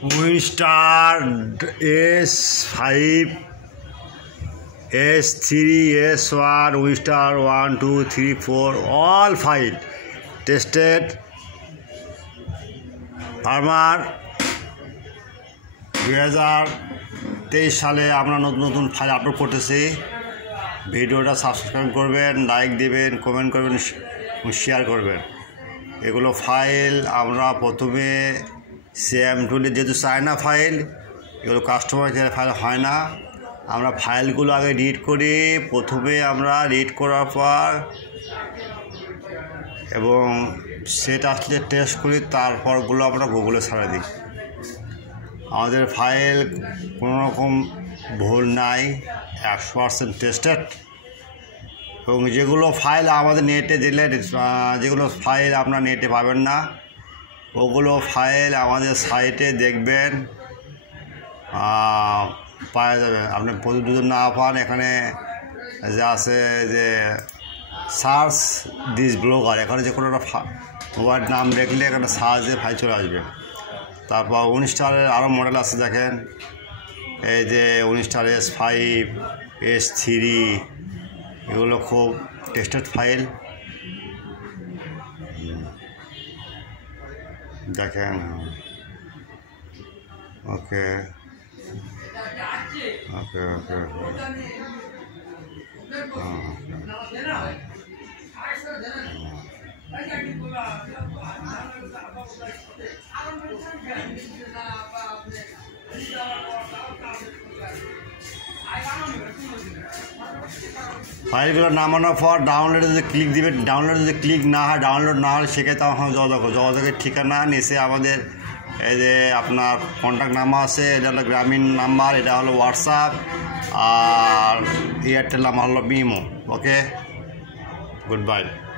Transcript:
Winstar S5, S3, S1, Winstar 1, 2, 3, 4, all file tested. Farmer 2023 সালে আমরা নতুন নতুন ফাইল আপলোড করতেছি। ভিডিওটা সাবস্ক্রাইব করবেন, লাইক দেবেন, কমেন্ট করবেন, শেয়ার করবেন। এগুলো ফাইল আমরা প্রথমে সিএম টুলে, যেহেতু চায়না ফাইল, এগুলো কাস্টমার কেয়ার ফাইল হয় না। আমরা ফাইলগুলো আগে রিড করি। প্রথমে আমরা রিড করার পর এবং সেট আসলে টেস্ট করি, তারপরগুলো আমরা গুগলে ছাড়া দিই। আমাদের ফাইল কোনো রকম ভুল নাই, 100% টেস্টেড। এবং যেগুলো ফাইল আমাদের নেটে দিলে, যেগুলো ফাইল আপনার নেটে পাবেন না, ওগুলো ফাইল আমাদের সাইটে দেখবেন, পাওয়া যাবে। আপনি যদি না পান, এখানে যে আছে যে সার্চ দিস ব্লগার, এখানে যে কোনো একটা মোবাইল নাম দেখলে এখানে সার্চে ফাইল চলে আসবে। তারপর উইনস্টারের আরও মডেল আছে, দেখেন এই যে উইনস্টার S5, S3, এগুলো খুব টেস্টেড ফাইল। দেখেন, ওকে ওকে ওকে ফাইলগুলো নামানোর পর ডাউনলোডে যদি ক্লিক দিবে, ডাউনলোড যদি ক্লিক না হয়, ডাউনলোড না হলে সেক্ষেত্রে আমার যোগাযোগের ঠিকানা নিচে আমাদের এই যে আপনার কন্ট্যাক্ট নাম্বার আছে, এটা হলো গ্রামীণ নাম্বার, এটা হলো হোয়াটসঅ্যাপ, আর এয়ারটেল নাম্বার হলো মিমো। ওকে, গুড বাই।